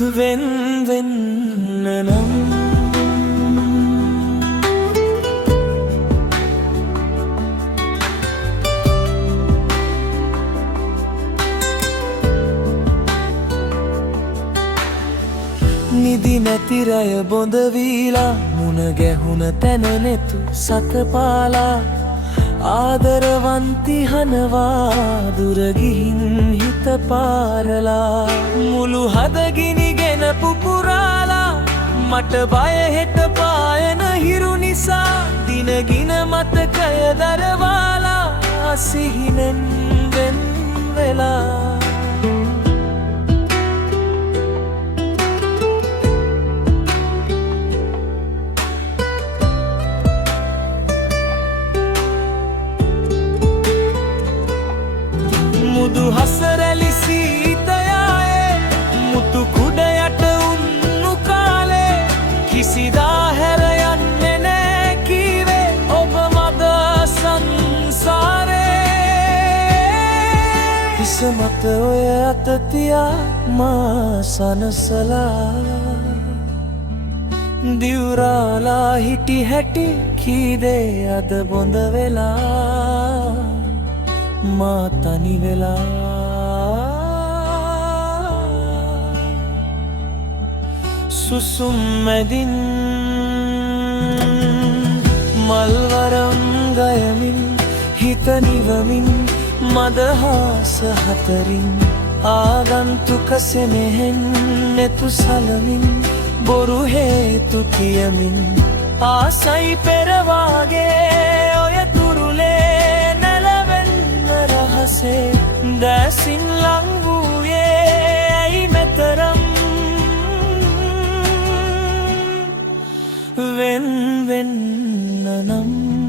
වෙන් වෙන්න නම් නිදි නැති රය බොඳ වීලා මුණ ගැහුණ තැන නෙතු සතපාලා ආදරවන්ති හනවා දුර ගිහින් හිත පාරලා මුළු හදගිනිගෙන පුපුරාලා මට බය හෙට පායන හිරු නිසා දිනගින මතකය දරවාලා සිහිනෙන් වෙන් වෙලා මුදු හසරැලි සීතයායේ මුතු කුඩ යට උන්නු කාලේ කිසිදා හැර යන්නේ නෑ කීවේ ඔබ මද සංසාරේ හිස මත ඔය අත තියා මා සනසලා දිවුරාලා හිටි හැටි කීදේ අද බොඳ වෙලා මා තනි වෙලා සුසුම් මැදින් මල්වරම් ගයමින් හිත නිවමින් මදහාස හතරින් ආගන්තුක සෙනෙහෙන් නෙතු සලමින් බොරු හේතු කියමින් ආසයි පෙරවාගේ ඔය තුරුලේ රහසේ දැසින් ලං වූයේ ඇයි මෙතරම් වෙන් වෙන්න නම්